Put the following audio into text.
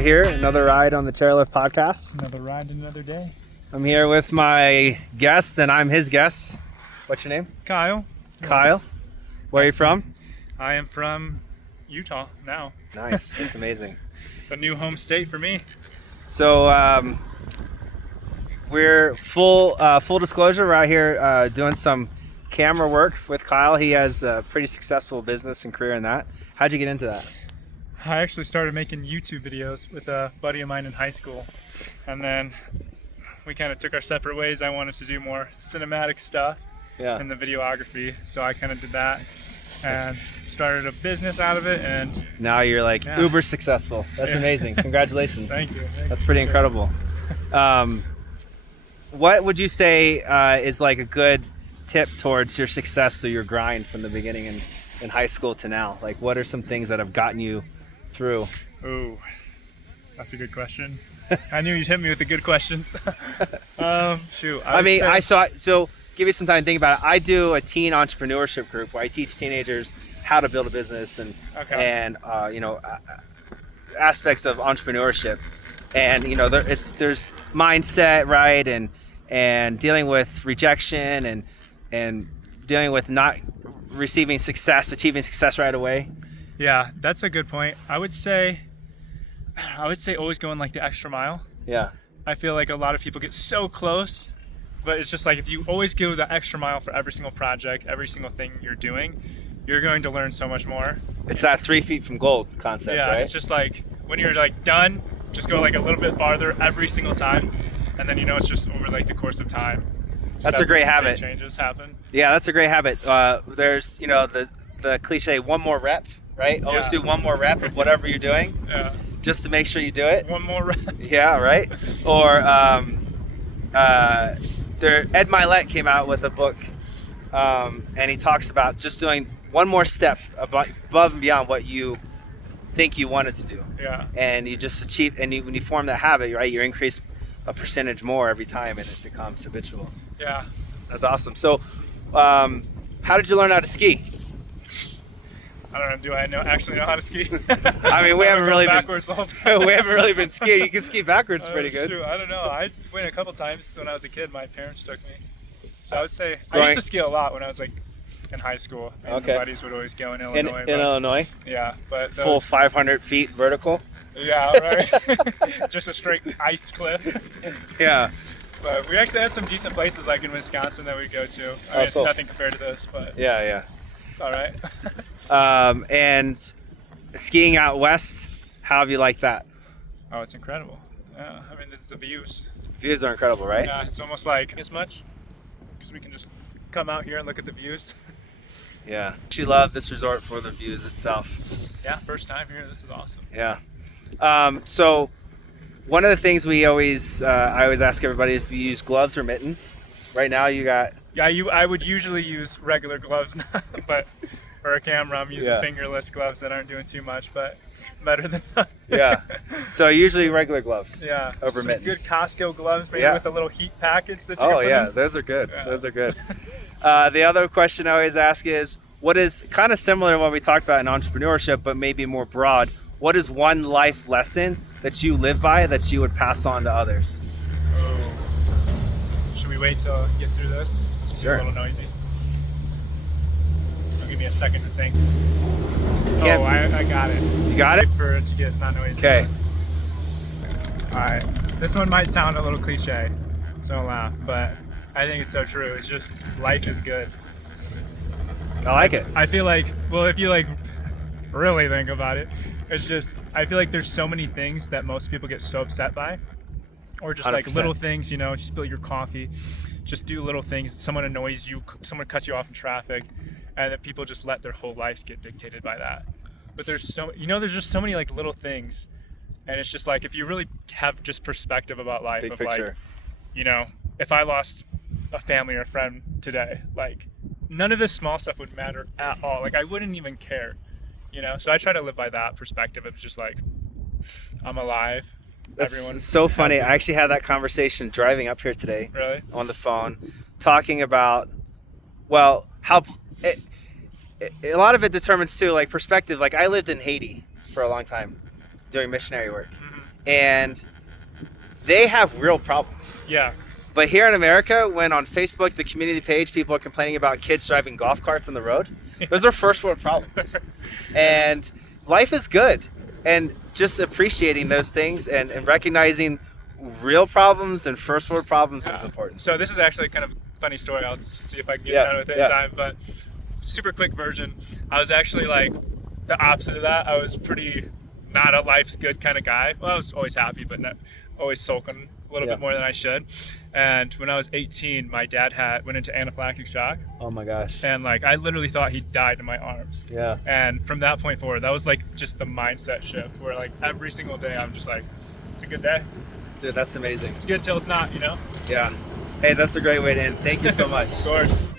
we're here, another ride on the Chairlift Podcast. Another ride, another day. I'm here with my guest, and I'm his guest. What's your name? Kyle. Kyle. Where are you from? I am from Utah now. Nice, that's amazing. The new home state for me. So we're full disclosure. We're out here doing some camera work with Kyle. He has a pretty successful business and career in that. How'd you get into that? I actually started making YouTube videos with a buddy of mine in high school, and then we kind of took our separate ways. I wanted to do more cinematic stuff in the videography, so I kind of did that and started a business out of it. And now you're like uber successful. That's amazing. Congratulations. Thank you. That's pretty incredible. What would you say is like a good tip towards your success through your grind from the beginning in high school to now? Like, what are some things that have gotten you through? Ooh, that's a good question. I knew you'd hit me with the good questions. Shoot. So give you some time to think about it. I do a teen entrepreneurship group where I teach teenagers how to build a business and aspects of entrepreneurship. And there's mindset, right, and dealing with rejection and dealing with not achieving success right away. Yeah, that's a good point. I would say always going like the extra mile. Yeah. I feel like a lot of people get so close, but it's just like if you always go the extra mile for every single project, every single thing you're doing, you're going to learn so much more. It's that 3 feet from gold concept, right? Yeah, it's just like when you're like done, just go like a little bit farther every single time, and then it's just over like the course of time. That's a great habit. Changes happen. Yeah, that's a great habit. There's the cliche one more rep, right? Always do one more rep of whatever you're doing. Yeah. Just to make sure you do it. One more rep. Yeah, right. Or Ed Milet came out with a book, and he talks about just doing one more step above and beyond what you think you wanted to do. Yeah. And you just achieve, and when you form that habit, right, you increase a percentage more every time, and it becomes habitual. Yeah. That's awesome. So, how did you learn how to ski? I don't know. Do I actually know how to ski? I mean, we haven't really been backwards the whole time. We haven't really been skiing. You can ski backwards pretty good. Shoot, I don't know. I went a couple times when I was a kid. My parents took me. So I would say I used to ski a lot when I was like in high school. And my buddies would always go in Illinois. In Illinois? Yeah, but full 500 feet vertical. Yeah, right. Just a straight ice cliff. Yeah. But we actually had some decent places like in Wisconsin that we'd go to. I mean, it's nothing compared to this, but yeah, it's all right. And skiing out west, how have you liked that? Oh, it's incredible. Yeah, I mean, it's the views. Views are incredible, right? Yeah, it's almost like as much because we can just come out here and look at the views. Yeah. She loved this resort for the views itself. Yeah, first time here. This is awesome. Yeah. So one of the things I always ask everybody if you use gloves or mittens. Right now you got. Yeah, I would usually use regular gloves, but for a camera I'm using fingerless gloves that aren't doing too much, but better than that. Yeah. So usually regular gloves. Yeah. Over mittens. Good Costco gloves, maybe with a little heat packets that you can put in. Those are good. Yeah. Those are good. The other question I always ask is, what is kind of similar to what we talked about in entrepreneurship, but maybe more broad? What is one life lesson that you live by that you would pass on to others? Oh. Should we wait till get through this? Sure. A little noisy. Give me a second to think. I got it. You got it? For it to get not noisy. Okay. Alright. This one might sound a little cliche, so don't laugh, but I think it's so true. It's just life is good. I like it. I feel like, well, if you like really think about it, it's just, I feel like there's so many things that most people get so upset by, or just 100%. like little things, you spill your coffee, just do little things. Someone annoys you, someone cuts you off in traffic, and that people just let their whole lives get dictated by that. But there's there's just so many like little things, and it's just like if you really have just perspective about life, big of picture. Like, if I lost a family or a friend today, like none of this small stuff would matter at all. Like I wouldn't even care, So I try to live by that perspective of just like I'm alive. That's so funny. I actually had that conversation driving up here today. Really? On the phone, talking about, well, how a lot of it determines too, like perspective. Like I lived in Haiti for a long time doing missionary work. and they have real problems. Yeah. But here in America, when on Facebook, the community page, people are complaining about kids driving golf carts on the road, those are first world problems. And life is good. And just appreciating those things and recognizing real problems and first world problems is important. So this is actually kind of a funny story. I'll just see if I can get it done within time. But super quick version. I was actually like the opposite of that. I was pretty not a life's good kind of guy. Well, I was always happy, but not always sulking a little bit more than I should. And when I was 18, my dad went into anaphylactic shock. Oh my gosh. And like I literally thought he died in my arms. Yeah. And from that point forward, that was like just the mindset shift where like every single day I'm just like, it's a good day. Dude, that's amazing. It's good till it's not, you know? Yeah. Hey, that's a great way to end. Thank you so much. Of course.